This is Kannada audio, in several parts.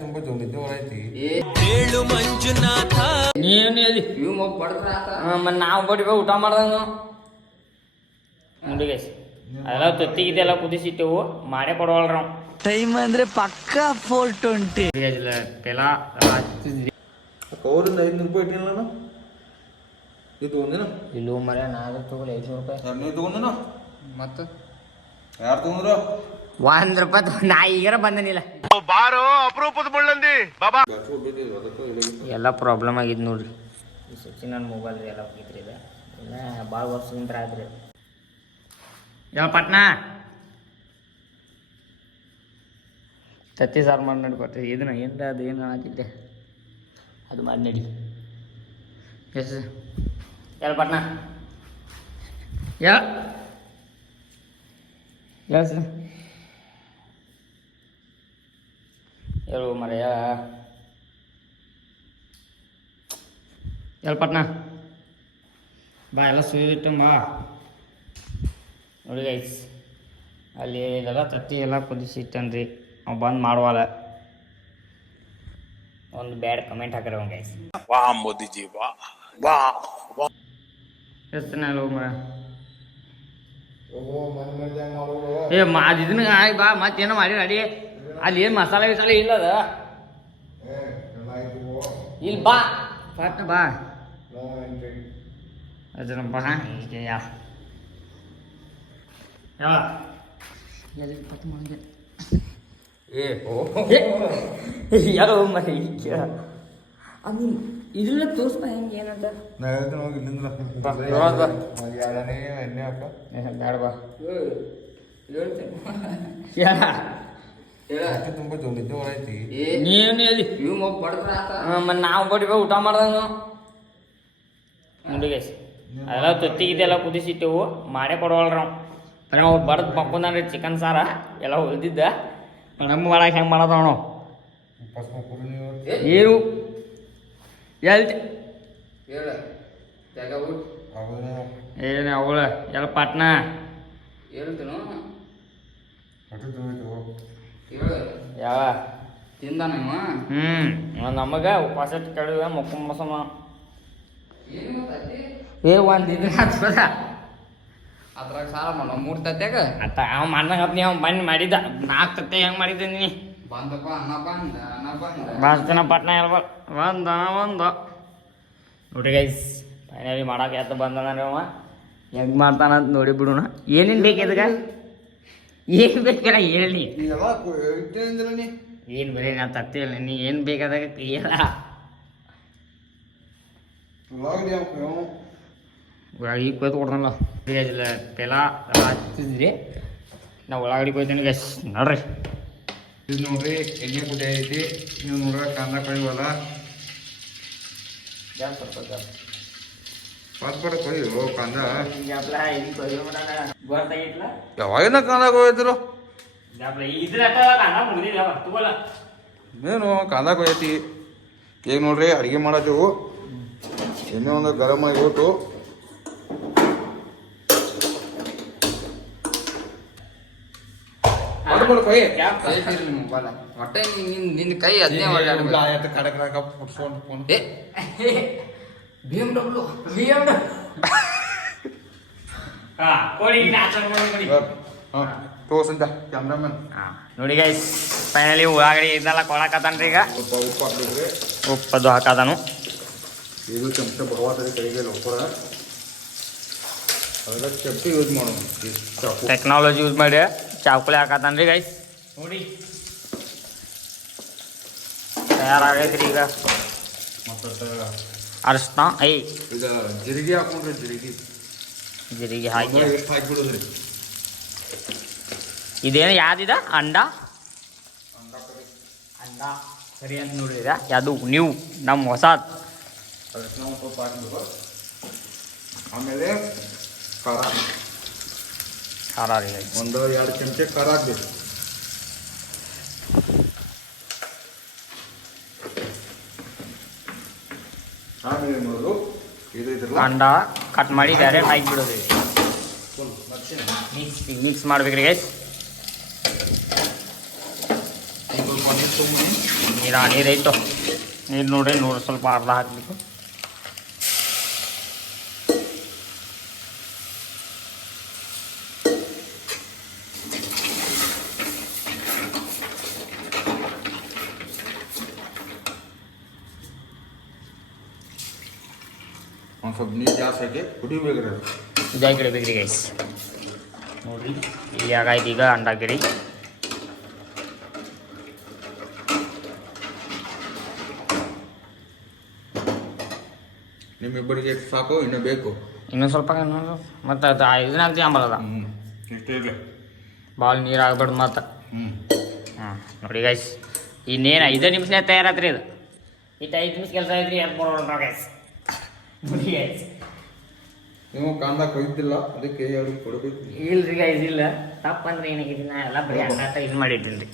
ತುಂಬಾ ಜೋಡಿದ್ದು ಐತಿ ಹೇಳು ಮಂಜುನಾಥ ನೀನು ಹೇಳಿ ನಾವು ಬಡಿಬ ಊಟ ಮಾಡ್ದಂಗ ನೋಡಿ ಗೈಸ್ ಅದೆಲ್ಲ ತೊತ್ತಿಗಿದೆಲ್ಲ ಕುದಿಸಿಟ್ಟೆವು ಮಾಡೇ ಕೊಡವಲ್ರ ನಾವು ಟೈಮ್ ಅಂದ್ರೆ ಪಕ್ಕಾ 420 ಪೆಲ ಅವ್ರಿಂದ 500 ರೂಪಾಯಿ ಇಟ್ಟಿಲ್ಲ ನಾನು ಇದು ತಗೊಂಡಿನ ಇಲ್ಲೂ ಮರ ನಾವೇ ತಗೊಳ್ಳಿ 500 ರೂಪಾಯಿ ನೀವು ತಗೊಂಡಿನ ಮತ್ತು ಯಾರು ತಗೊಂಡ್ರು ₹1 ನಾ ಈಗಾರ ಬಂದನಿಲ್ಲ ಬಾರೋ ಅಪರೂಪದ ಮುಳ್ಳಂದಿ ಬಾಬಾ ಎಲ್ಲ ಪ್ರಾಬ್ಲಮ್ ಆಗಿದ್ದು ನೋಡ್ರಿ ಈ ಸಚಿನ್ ನನ್ನ ಮೊಬೈಲ್ ಎಲ್ಲ ಹೋಗಿದ್ರಿ ಇದು ಇಲ್ಲ ಭಾಳ ವರ್ಷದಿಂದ ಆದ್ರಿ ಯಾವ ಪಟ್ನಾ ತತ್ತಿ ಸಾರು ಮಾಡಿ ನಡ್ಕೊಟ್ರಿ ಇದನ್ನ ಏನು ಅದು ಏನು ಹಾಕಿದ್ದೆ ಅದು ಮಾಡಿ ನಡಿ ಎಸ್ ಯಾವ ಪಟ್ನಾ ಎಸ್ ಹೇಳು ಮರೆಯ ಪಟ್ನಾ ಬಾ ಎಲ್ಲ ಸುಯ್ದಿಟ್ಟು ಬಾ ನೋಡಿ ಗೈಸ್ ಅಲ್ಲಿ ಇದೆಲ್ಲ ತತ್ತಿ ಎಲ್ಲ ಕುದಿಸಿಟ್ಟನ್ರಿ ಅವ್ ಬಂದು ಮಾಡುವಲ್ಲ ಒಂದು ಬ್ಯಾಡ್ ಕಮೆಂಟ್ ಹಾಕಿರ ಗೈಸ್ ವಾ ಮೋದಿಜಿ ವಾ ವಾ ಎಷ್ಟು ಅಲ್ಲ ಮರ ಇದನ್ನ ಆಯ್ ಬಾ ಮತ್ತೇನೋ ಮಾಡಿ ಅಡಿ ಅಲ್ಲಿ ಏನು ಮಸಾಲೆ ಗಿಸಾಲೆ ಇಲ್ಲ ಅದ ಇಲ್ಲಿ ಬಾ ಪಟ್ನ ಬಾ ಅದನ್ನ ಬಾ ಯಾರೋ ಮರಿ ಇದ್ರಲ್ಲ ತೋರ್ಸ್ಪ ಹೆಂಗೆ ಏನಂತ ನಾ ಹೇಳ್ತೇನೆ ಹೋಗಿ ಇಲ್ಲಿಂದ ಎರಡನೇ ಎಣ್ಣೆ ಹಾಕ ಬೇಡ ಬಾ ತುಂಬಾ ಜೋಡಿದ್ದು ಐತಿ ನೀನು ಹೇಳಿ ಮತ್ತೆ ನಾವು ಬಡಿಬ ಊಟ ಮಾಡ್ದಂಗ ನೋಡಿ ಗೈಸ್ ಅದೆಲ್ಲ ತೊತ್ತಿಗಿದೆಲ್ಲ ಕುದಿಸಿಟ್ಟೆವು ಮಾಡೇ ಕೊಡವಲ್ರ ನಾವು ನಾವು ಬಡ್ದು ಮಕ್ಕೊಂಡ್ರಿ ಚಿಕನ್ ಸಾರ ಎಲ್ಲ ಹೊಲ್ದಿದ್ದ ನಮ್ಮ ಮಾಡಕ್ಕೆ ಹೆಂಗೆ ಮಾಡೋದವ ನಾವು ಏನು ಏನು ಅವಳ ಎಲ್ಲ ಪಟ್ನ ಯಾವ ತಿಂದಾನ ನಮಗ ಉಪವಾಸ ಕೇಳಿದ ಮಕ್ಕೊಂಬಸಮ ಒಂದು ಇದನ್ನ ಹಚ್ಬೋದ ಅದ್ರಾಗ ಸಾಲ ಮಾಡೋ 3 ತತ್ಯಾಗ ಅತ್ತ ಅವ್ ಮಾಡ್ದಂಗ ನೀವು ಬಂದು ಮಾಡಿದ್ದ 4 ತತ್ತೆ ಹೆಂಗೆ ಮಾಡಿದ್ದೆ ನೀ ಬಂದಪ್ಪ ಅನ್ನ ಬಂದ ಬಾಸ್ತಿನ ಪಟ್ನ ಇರ್ಬ ಒಂದು ನೋಡಿ ಗೈಸ್ ಫೈನಲಿ ಮಾಡಕ್ಕೆ ಎತ್ತ ಬಂದ ಅವ ಹೆಂಗೆ ಮಾಡ್ತಾನಂತ ನೋಡಿ ಬಿಡೋಣ ಏನೇನು ಬೇಕು ಇದಕ್ಕೆ ಏನು ಬೇಕಲ್ಲ ಹೇಳಿ ಏನು ಬರೀ ನಾನು ತತ್ತಿಲ್ಲ ನೀ ಏನು ಬೇಕಾದಾಗ ಕೈಯಲ್ಲ ಈಗ ಕೊಯ್ದು ಕೊಡ್ದಲ್ಲ ಪೆಲ ಹಚ್ಚಿದ್ರಿ ನಾವು ಒಳಗಡೆ ಕೊಯ್ತೀನಿ ಗೈಸ್ ನೋಡ್ರಿ ಇದು ನೋಡ್ರಿ ಎಣ್ಣೆ ಕುದಿ ಐತಿ ನೀವು ನೋಡ್ರಿ ಕಾಂದ ಕೊಯ್ಯವಲ್ಲ ಪಾಸ್ಪೋರ್ಟ್ ಕೊಯ್ಯು ಕಾಂದ ಯಾವಾಗಿನ ಕಾಂದ ಕೊಯ್ದ್ರು ಏನು ಕಾಂದ ಕೊಯ್ಯತಿ ಈಗ ನೋಡ್ರಿ ಅಡುಗೆ ಮಾಡತ್ತೀವು ಎಣ್ಣೆ ಒಂದು ಗರಂ ಆಗಿ ಹೋತು ಹೊಟ್ಟೆ ನಿನ್ನ ಕೈ ಅದನ್ನೇ ತೋರ್ಸಂತ ಕ್ಯಾಮ್ರಾಮನ್ ನೋಡಿ ಗೈಸ್ ಫೈನಲಿ ಉಳ್ಳಾಗಡಿ ಇದನ್ನೆಲ್ಲ ಕೊಳಕತ್ತಾನ್ರಿ ಈಗ ಉಪ್ಪು ಹಾಕ್ಬೇಕ್ರಿ ಉಪ್ಪದು ಹಾಕದನು ಇದು ಚಮಚ ಬರುವಾದ್ರೆ ಕೈಗೆ ಲೋಕರ ಅದೆಲ್ಲ ಚಪ್ಪಿ ಯೂಸ್ ಮಾಡೋಣ ಚಾಕು ಟೆಕ್ನಾಲಜಿ ಯೂಸ್ ಮಾಡಿ ಚಾಕುಲಿ ಹಾಕತ್ತಾನ್ರಿ ಗೈಸ್ ನೋಡಿ ತಯಾರಾಗೈತ್ರಿ ಈಗ ಮತ್ತು ಅರ್ಶಿನ ಇದು ಜೀರಿಗೆ ಹಾಕೊಂಡ್ರಿ ಜೀರಿಗೆ ಹಾಕಿ ಎಷ್ಟು ಹಾಕಿಬಿಡೋದ್ರಿ ಇದೇನು ಯಾವ್ದಿದ ಅಂಡ ಸರಿ ಅಂತ ನೋಡಿದ ಯಾವುದು ನೀವು ನಮ್ಮ ಹೊಸದು ಅರಿಶಿನ ಸ್ವಲ್ಪ ಹಾಕಿಬಿಡು ಆಮೇಲೆ ಖಾರ ಖಾರ ರೀ ಒಂದು 2 ಚಮಚ ಖಾರ ಹಾಕ್ಬೇಕು ಆಮೇಲೆ ಏನು ಮಾಡೋದು ಇದು ಇದ್ರಲ್ಲ ಅಂಡ ಕಟ್ ಮಾಡಿ ಡೈರೆಕ್ಟ್ ಹಾಕಿಬಿಡೋದು ಮಿಕ್ಸ್ ಮಾಡ್ಬೇಕ್ರಿ ಗೈಸ್ ನೀರೈತು. ನೀರು ನೋಡ್ರಿ, ಸ್ವಲ್ಪ ಅರ್ಧ ಹಾಕಬೇಕು. ಒಂದು ಸ್ವಲ್ಪ ನೀರು ಜಾಸ್ತಿ ಹಾಕಿ ಕುಡಿಬೇಕ್ರಿ ಅದು. ಇದಾಗಿಡ್ಬೇಕ್ರಿ ಗೈಸ್. ನೋಡ್ರಿ ಇಲ್ಲಿ ಆಗಾಯ್ತು. ಈಗ ಅಂಡಾಕಿರಿ. ನಿಮ್ಮಿಬ್ಬರಿಗೆ ಸಾಕು, ಇನ್ನೂ ಬೇಕು? ಇನ್ನೊಂದು ಸ್ವಲ್ಪ ಮತ್ತು ಇದನ್ನ ಹಾಕ್ತಿ ಅಂಬಲ್ಲದ. ಇಷ್ಟೇ ಇರಲಿ, ಭಾಳ ನೀರು ಆಗ್ಬೇಡ್ದು ಮತ್ತು. ಹಾಂ ನೋಡಿ ಗೈಸ್, ಇನ್ನೇನು 5 ನಿಮಿಷನೇ ತಯಾರಾತ್ರಿ ಇದು. ಇಟ್ಟು 5 ನಿಮಿಷ ಕೆಲಸ ಐತ್ರಿ. ಎಲ್ಲಿ ಬರೋಣ ಗೈಸ್. ನೋಡಿ ಗೈಸ್, ನೀವು ಕಾಂದ ಕೊಯ್ದಿಲ್ಲ, ಅದಕ್ಕೆ ಅವ್ರಿಗೆ ಕೊಡಬೇಕು. ಇಲ್ರಿ ಗೈಸ್, ಇಲ್ಲ ತಪ್ಪಂದ್ರೆ ಏನಾಗಿದೆ, ನಾ ಎಲ್ಲ ಬರೀ ಅನ್ನಾಟ ಇದು ಮಾಡಿಟ್ಟಿನಿ ರೀ.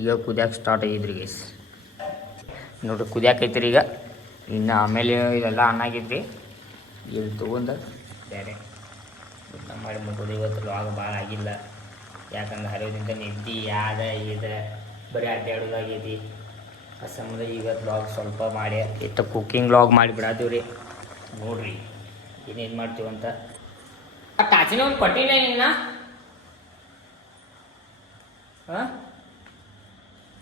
ಈಗ ಕುದಿಯಾಕೆ ಸ್ಟಾರ್ಟ್ ಆಗಿದ್ರಿ ಗೈಸ್. ನೋಡ್ರಿ ಕುದಿಯಾಕೈತ್ರಿ ಈಗ. ಇನ್ನು ಆಮೇಲೆ ಇದೆಲ್ಲ ಅನ್ನಾಗಿದ್ರಿ. ಇಲ್ಲಿ ತೊಗೊಂಡು ಬೇರೆ ಊಟ ಮಾಡಿ ಮುಟ್ಟೋದು. ಇವತ್ತು ಲಾಗ್ ಭಾಳ ಆಗಿಲ್ಲ, ಯಾಕಂದ್ರೆ ಹರಿಯೋದಿಂತ ನಿದ್ದೆ ಯಾದ ಇದು ಬರೀ ಅಡ್ಡಾಡೋದಾಗೈತಿ. ಆ ಸಂಬಂಧ ಇವತ್ತು ಲಾಗ್ ಸ್ವಲ್ಪ ಮಾಡಿ ಇತ್ತು ಕುಕ್ಕಿಂಗ್ ಲಾಗ್ ಮಾಡಿ ಬಿಡಾತೀವಿ ರೀ. ನೋಡ್ರಿ ಏನೇನು ಮಾಡ್ತೀವಂತ. ಟಾಚಿನ ಒಂದು ಕೊಟ್ಟಿಲ್ಲ ನಿನ್ನ. ಹಾಂ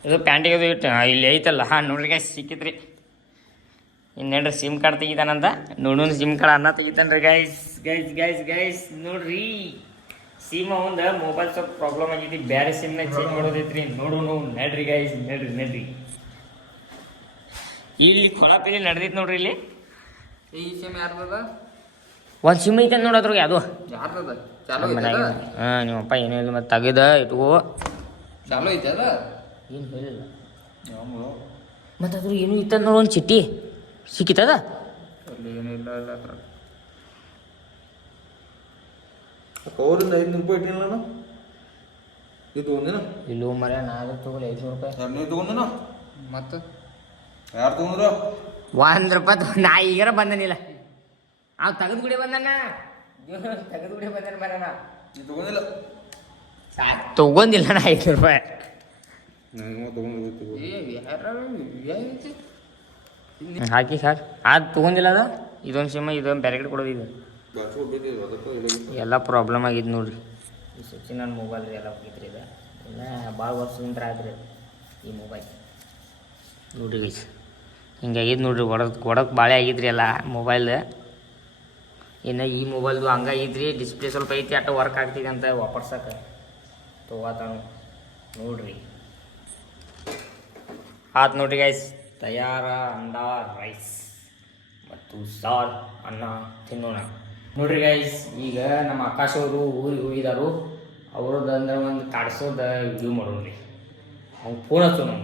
ಇದು ಪ್ಯಾಂಟಿಗೆ ಅದು ಇಟ್ಟು ಇಲ್ಲಿ ಐತಲ್ಲ. ಹಾಂ ನೋಡ್ರಿ ಗೈಸ್, ಸಿಕ್ಕಿತ್ರಿ. ಇನ್ನೇನ್ರಿ ಸಿಮ್ ಕಾರ್ಡ್ ತೆಗಿತಾನಂತ. ನೋಡೋಣ ಸಿಮ್ ಕಾರ್ಡ್ ಅನ್ನ ತೆಗಿತಾನ್ರಿ ಗೈಸ್. ಗೈಸ್ ನೋಡ್ರಿ, ಸಿಮ್ ಒಂದು ಮೊಬೈಲ್ ಸ್ವಲ್ಪ ಪ್ರಾಬ್ಲಮ್ ಆಗೈತಿ. ಬೇರೆ ಸಿಮ್ನ ಚೇಂಜ್ ಮಾಡೋದೈತ್ರಿ. ನೋಡೋಣ ನಡ್ರಿ ಗೈಸ್, ನಡ್ರಿ. ಇಲ್ಲಿ ಕೊಳಪಿಲಿ ನಡೆದೈತಿ ನೋಡ್ರಿ. ಇಲ್ಲಿ ಈ ಸಿಮ್ ಯಾರ್ದದ? ಒಂದು ಸಿಮ್ ಐತೆ ನೋಡೋದ್ರಿಗೆ. ಅದು ಯಾರ್ದದ? ಚಾಲೂ ಐತೆ ಮನ್ಯಾಗ. ಅದ? ಹಾಂ ನಿಮ್ಮಪ್ಪ ಏನೂ ಇಲ್ಲ, ಮತ್ತು ತೆಗೆದ ಇಟ್ಕೋ. ಚಾಲೂ ಐತೆ ಅದ? ಏನು ಹೇಳಿಲ್ಲ. ಮತ್ತು ಅದ್ರ ಏನೂ ಇತ್ತ ನೋಡು, ಒಂದು ಚಿಟ್ಟಿ ಸಿಕ್ಕಿತ್ತದ. ಅಲ್ಲಿ ಏನೂ ಇಲ್ಲ ಅದ್ರ. ಅವರಿಂದ 500 ರೂಪಾಯಿ ಇಟ್ಟಿಲ್ಲ ನಾನು. ಇದು ಒಂದಿನ ಇಲ್ಲೂ ಮರ ನಾಳೆ ತೊಗೊಳ್ಳಿ 500 ರೂಪಾಯಿ. ನೀವು ತಗೊಂಡಿನ? ಮತ್ತು ಯಾರು ತಗೊಂಡ್ರು? 1 ರೂಪಾಯಿ ನಾ ಈಗಾರ ಬಂದನಿಲ್ಲ. ಅವ್ ತೆಗೆದು ಗುಡಿ ಬಂದಣ್ಣ. ತೆಗೆದು ಗುಡಿ ಬಂದನ ಮರಣ. ನೀವು ತಗೊಂಡಿಲ್ಲ? ತೊಗೊಂದಿಲ್ಲ ನಾ 5 ರೂಪಾಯಿ. ನೀವು ತಗೊಂಡು ಹಾಕಿ ಸಾಕು. ಅದು ತೊಗೊಂದಿಲ್ಲ. ಅದು ಇದೊಂದು ಸಿಮ್, ಇದೊಂದು ಬೇರೆ ಕಡೆ ಕೊಡೋದು. ಇದು ಎಲ್ಲ ಪ್ರಾಬ್ಲಮ್ ಆಗಿದ್ದು ನೋಡ್ರಿ. ಈ ಸಚಿನ್ ನನ್ನ ಮೊಬೈಲ್ ರೀ, ಎಲ್ಲ ಹೋಗಿದ್ರಿ. ಇದು ಇನ್ನು ಭಾಳ ವರ್ಷದಿಂದ ಆದ್ರಿ ಈ ಮೊಬೈಲ್. ನೋಡ್ರಿ ಗೈಸ್, ಹಿಂಗಾಗಿದ್ದು ನೋಡ್ರಿ. ಕೊಡೋಕೆ ಭಾಳ ಆಗಿದ್ರಿ ಎಲ್ಲ ಮೊಬೈಲ್. ಇನ್ನು ಈ ಮೊಬೈಲ್ದು ಹಂಗಾಗಿದ್ರಿ. ಡಿಸ್ಪ್ಲೇ ಸ್ವಲ್ಪ ಐತಿ, ಅಟ್ಟ ವರ್ಕ್ ಆಗ್ತಿದೆ ಅಂತ ವಾಪರ್ಸಕ್ಕೆ ತೊಗೋತಾನು. ನೋಡ್ರಿ ಆತು ನೋಡ್ರಿ ಗೈಸ್, ತಯಾರ ಅಂಡ ರೈಸ್ ಮತ್ತು ಸಾರು ಅನ್ನ ತಿನ್ನೋಣ. ನೋಡ್ರಿ ಗೈಸ್, ಈಗ ನಮ್ಮ ಆಕಾಶ್ ಅವರು ಊರಿಗೆ ಹೋಗಿದಾರು. ಅವ್ರದ್ದು ಅಂದ್ರೆ ಒಂದು ಕಾಡ್ಸೋದ ವಿಡಿಯೋ ಮಾಡೋಣ್ರಿ. ಅವ್ನು ಫೋನ್ ಹಚ್ಚೋಣ.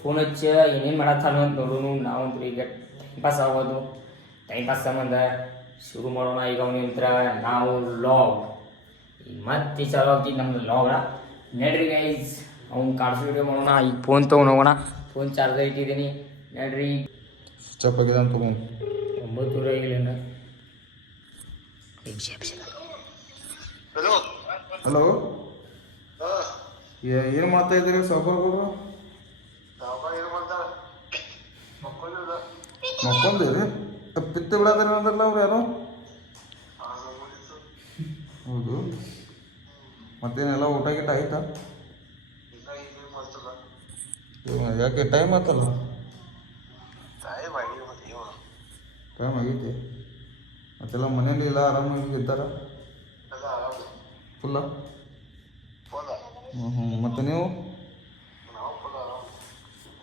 ಫೋನ್ ಹಚ್ಚಿ ಏನೇನು ಮಾಡತ್ತಾನು ಅಂತ ನೋಡೋಣ. ನಾವಂತೂ ಈಗ ಟೈಮ್ ಪಾಸ್ ಆಗೋದು. ಟೈಮ್ ಪಾಸ್ ಸಂಬಂಧ ಶುರು ಮಾಡೋಣ ಈಗ. ಅವನಿಂತ್ರ ನಾವು ಲಾಗ್ ಈಗ ಮತ್ತೆ ಚಾಲು ಆಗ್ತೀವಿ ನಮ್ದು ಲಾಗ. ನಡ್ರಿ ಗೈಸ್, ಅವ್ನು ಕಾಡ್ಸೋ ವಿಡಿಯೋ ಮಾಡೋಣ. ಈಗ ಫೋನ್ ತೊಗೊಂಡು ಹೋಗೋಣ. ಫೋನ್ ಚಾರ್ಜರ್ ಇಟ್ಟಿದ್ದೀನಿ. ನಡ್ರಿ. ಸ್ಟಾಪ್ ಆಗಿದೆ ಅಂತ ತಗೊಂಡು 9 ಆಗಿಲ್ಲ. ಹಲೋ, ಏನು ಮಾಡ್ತಾ ಇದ್ದೀರಿ ಸಾವುಕಾರಗಳು? ಮಕ್ಕೊಂದಿರಿ? ಪಿತ್ತ ಬಿಡೋದ್ರಿ ಅಂದ್ರಲ್ಲ ಅವ್ರು ಯಾರು? ಹೌದು. ಮತ್ತೇನೆಲ್ಲ ಊಟ ಗಿಟ್ಟ ಆಯ್ತಾ? ಯಾಕೆ ಟೈಮ್ ಆಯ್ತಲ್ಲ? ಟೈಮ್ ಆಗೈತಿ. ಮತ್ತೆಲ್ಲ ಮನೇಲಿ ಎಲ್ಲ ಆರಾಮಾಗಿ ಇದ್ದಾರ? ಫುಲ್ಲ? ಮತ್ತು ನೀವು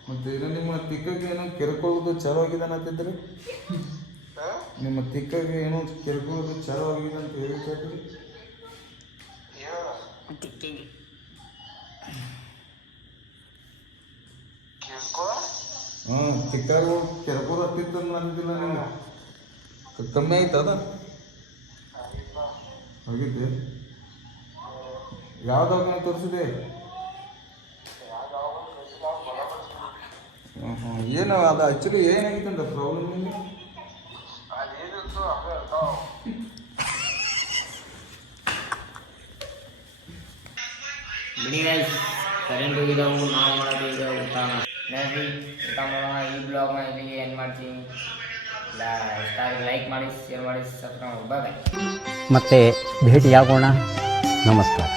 ಮತ್ತೆ ಇದು ನಿಮ್ಮ ತಿಕ್ಕಗೆ ಏನೋ ಕೆರ್ಕೊಳ್ಳೋದು ಚಾಲು ಆಗಿದೆ ಅನ್ನತ್ತಿದ್ರಿ. ನಿಮ್ಮ ತಿಕ್ಕಗೆ ಏನೋ ಕೆರ್ಕೊಳ್ಳೋದು ಚಾಲು ಆಗಿದೆ ಅಂತ ಹೇಳ್ತೀರಿ. ತಿಕ್ಕಾಗ ಕೆರ್ಕೋದು ಹತ್ತಿತ್ತು ಅಂದಿಲ್ಲ ನಿಮ್ಗೆ. ಕಮ್ಮಿ ಆಯ್ತು ಅದ? ಹೋಗಿದ್ದೆ? ಯಾವ್ದಾಗ ತೋರಿಸಿದೆ? ಏನು ಅದು ಆ್ಯಕ್ಚುಲಿ ಏನಾಗಿತ್ತು ಅಂತ ಪ್ರಾಬ್ಲಮ್ ನಿಮಗೆ? ಬಿಡಿ ಗೈಸ್ ಕರೆಂಟ್ ಹೋಗಿದ್ದಾವು ನಾವು ಮಾಡೋದು ಈಗ ಊಟ ನೋಡ್ರಿ ಊಟ ಮಾಡೋಣ ಈ ಬ್ಲಾಗ್ನ ಇಲ್ಲಿಗೆ ಏನು ಮಾಡ್ತೀನಿ ಇಷ್ಟ ಆದರೆ ಲೈಕ್ ಮಾಡಿ ಶೇರ್ ಮಾಡಿ ಸಬ್ಸ್ಕ್ರೈಬ್ ಮಾಡಿ ಬಾಯ್ ಮತ್ತೆ ಭೇಟಿಯಾಗೋಣ. ನಮಸ್ಕಾರ.